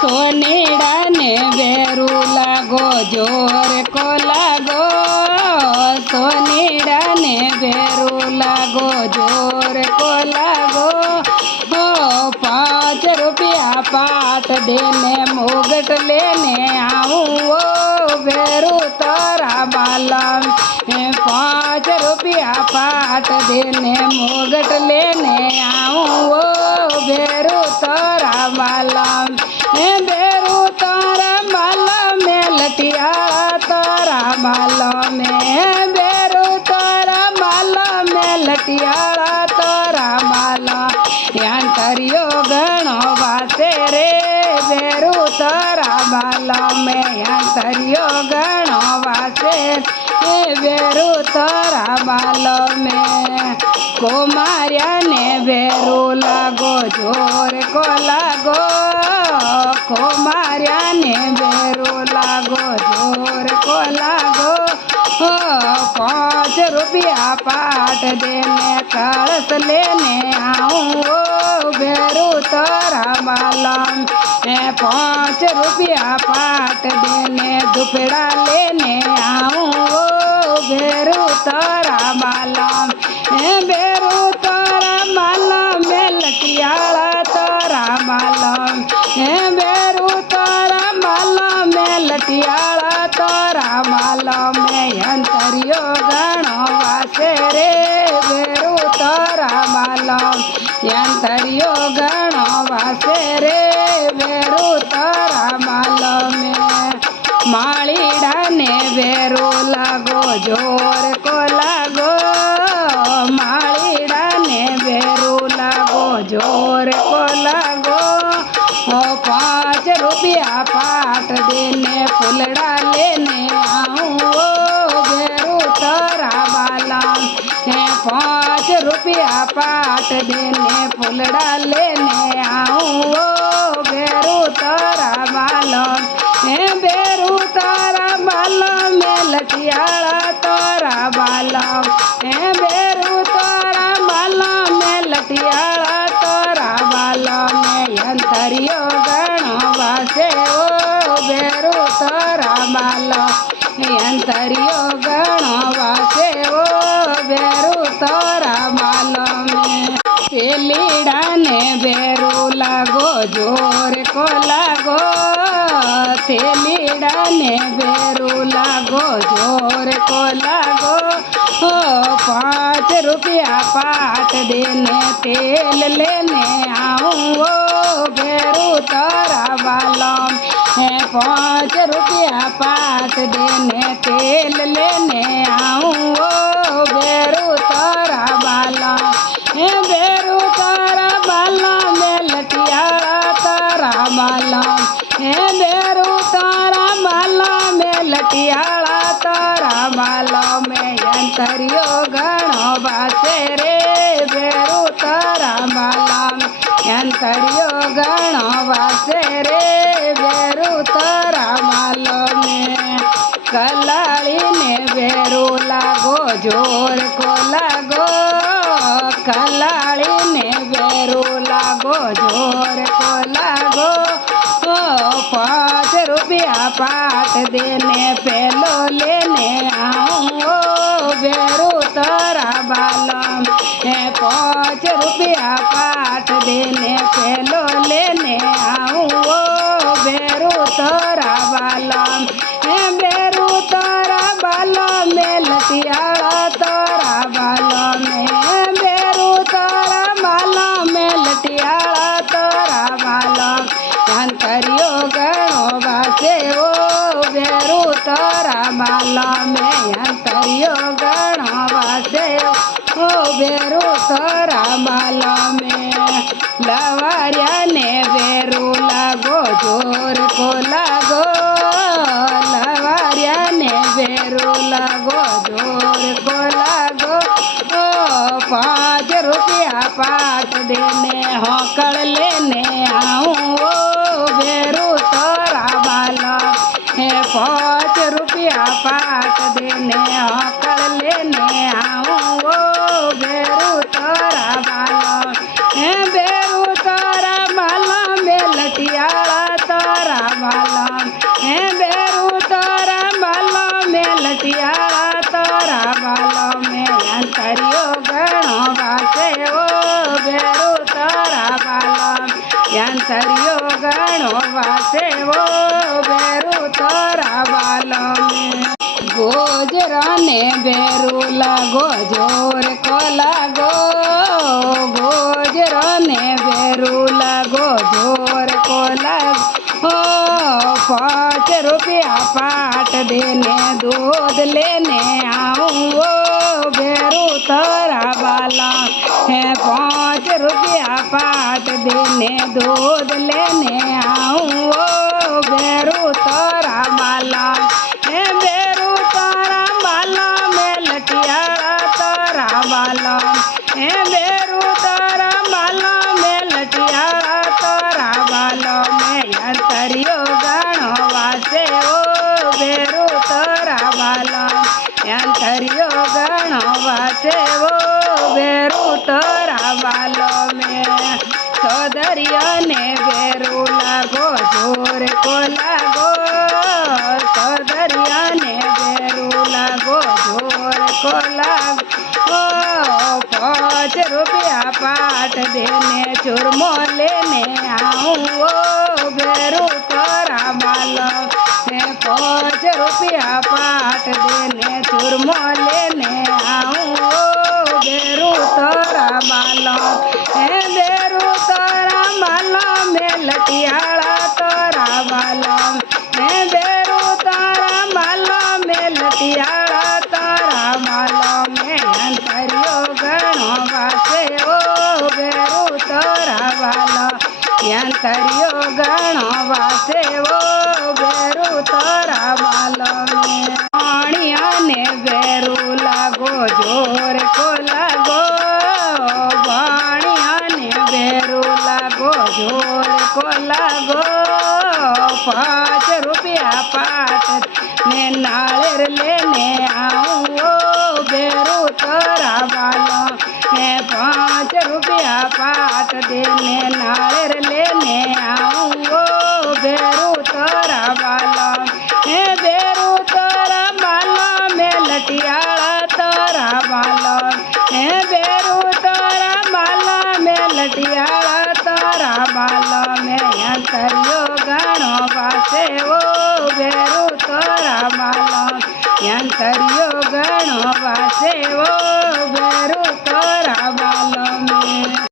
सोनीड़ा ने बेरू लागो जोर को लागो सोनीड़ा ने बेरू लागो जोर को लागो हो 5 रुपया पाट देने मुगट लेने आऊँ वो बेरू तारा बालम 5 रुपया पाट देने मुगट लेने आऊँ वो बेरू तारा बालम बेरू तारा बालम में लटिया तारा बालम में बेरू तारा बालम में लटिया तारा बालम यांतरियो गणो वासे रे बेरू तारा बालम में यांतरियो गणो वासे बेरू तारा बालम में कुमारिया ने बेरू लागो जोर को लागो कुमारिया ने बेरू लागो जोर को लागो 5 रुपया पाट देने कलश लेने आऊँ वो बेरू तारा बालम 5 रुपया पाट देने दुपड़ा लेने आऊँ वो बेरू तारा बालम बेरू तारा बालम में लटियाला तारा बालम बेरू तारा बालम में लटियाला तारा बालम में अंतरियो गणो वासे रे बेरू तारा बालम अंतरियो गणो वासे रे बेरू तारा बालम में मालीड़ा ने बेरू लागो जोर को लागो मालीड़ा ने बेरू लागो जोर को लागो 5 रुपया पाट देने फुलड़ा लेने आऊँ वो बेरू तारा बालम 5 रुपया पाट देने फुलड़ा लेने आऊँ वो बेरू तारा बालम बेरू तारा बालम में लटियाला तारा बालम बेरू तारा बालम में लटियाला तारा बालम में अंतरियो गणो वासे वो बेरू तारा बालम अंतरियो गणो वासे वो बेरू तारा बालम पेलीड़ा ने बेरू लागो जोर को लागो तेलीड़ा ने बेरू लागो जोर को लागो 5 रुपया पाट देने तेल लेने आऊँ वो बेरू तारा बालम 5 रुपया पाट देने तेल लेने आऊँ वो बेरू तारा बालम बेरू तारा बालम में लटियाला तारा बालम बेरू तारा बालम में लटियाला तारा बालम में अंतरियो गणो वासे रे बेरू तारा बालम अंतरियो गणो वासे रे बेरू तारा बालम में कलाली ने बेरू लागो जोर को लागो कलाली ने बेरू लागो जोर को लागो 5 रुपया पाट देने पेलो लेने आऊँ वो बेरू तारा बालम 5 रुपया पाट देने पेलो लेने आऊँ वो बेरू तारा बालम बेरू तारा बालम में लटियाला तारा बालम बेरू तारा बालम में लटियाला तारा बालम अंतरियो गणो वासे वो बेरू तारा बालम अंतरियो गणो वासे वो बेरू तारा बालम लवारिया ने बेरू लागो जोर को लागो लवारिया ने बेरू लागो जोर को लागो 5 रुपया पाट देने होकड़ लेने आऊँ वो बेरू तारा बालम 5 रुपया पाट देने होकड़ लेने आऊँ वो बेरू तारा बालम बेरू तारा बालम में लटियाला तारा અંતરિયો ગણો વાસેવો બેરું તારા બાલો મેં ગોજર ને બેરું લાગો જોર કો લાગો ગોજર ને બેરું લાગો જોર કો લાગો 5 रुपया पाट देने दूध लेने आऊँ वो बेरू तारा बाला है 5 रुपया पाट देने दूध लेने आऊँ वो बेरू तारा बाला है बेरू तारा बाला में लटियाला तारा बाला है बेरू तारा बाला में लटियाला तारा बाला में अंतरियो गणो वासे ओ बेरू तारा बाला अंतरियो गणो वासे ओ बेरू तारा बालो में सोदरिया ने बेरू लागो जोर को लागो सोदरिया ने बेरू लागो जोर को लागो 5 रुपया पाट देने चूरमो लेने आऊँ वो बेरू तारा बालो 5 रुपया पाट देने चूरमो लेने आऊँ वो बेरू तारा बालो बेरू तारा बालो में लटियाला तारा बालो बेरू तारा बालो में लटियाला तारा बालो में अंतरियो गणो वासे ओ बेरू तारा बालो अंतरियो गणो वासे ओ बेरू तारा बालो में पाणिया ने बेरू लागो जोर को लागो पाणिया ने बेरू लागो जोर को लागो 5 रुपया पाट ने नाळेर लेने आऊँ वो बेरू तारा बालो है 5 रुपया पाट देने नाळेर लेने आऊँ वो बेरू तारा बालो है बेरू तारा बालो में लटियाला तारा बालो है बेरू तारा बालो में लटियाला तारा बालो में अंतरियो गणो वासे वो बेरू तारा बालो अंतरियो गणो वासे वो बेरू तारा बालो में